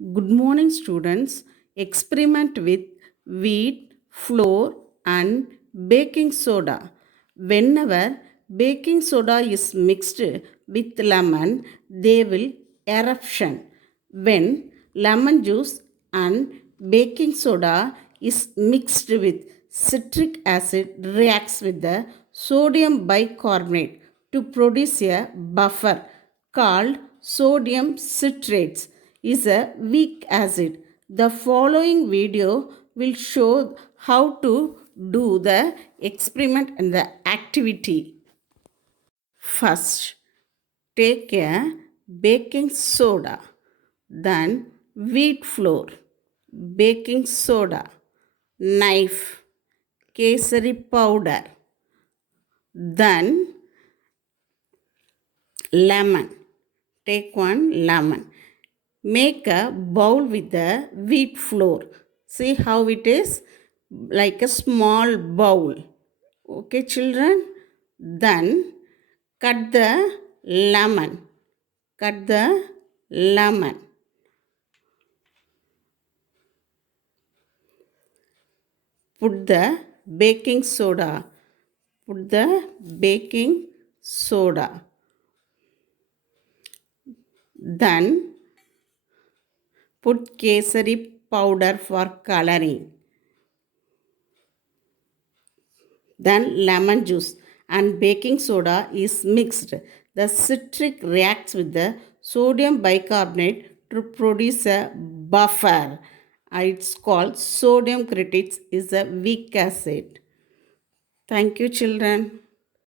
Good morning, students. Experiment with wheat, flour, and baking soda. Whenever baking soda is mixed with lemon, they will eruption. When lemon juice and baking soda is mixed with citric acid reacts with the sodium bicarbonate to produce a buffer called sodium citrates is a weak acid. The following video will show how to do the experiment and the activity. First, take a baking soda, then wheat flour, baking soda, knife, kesari powder, then lemon. Take one lemon. Make a bowl with the wheat flour. See how it is like a small bowl. Okay, children. Then cut the lemon. Cut the lemon. Put the baking soda. Put the baking soda. Then put kesari powder for coloring. Then lemon juice and baking soda is mixed. The citric reacts with the sodium bicarbonate to produce a buffer. It's called sodium citrates is a weak acid. Thank you, children.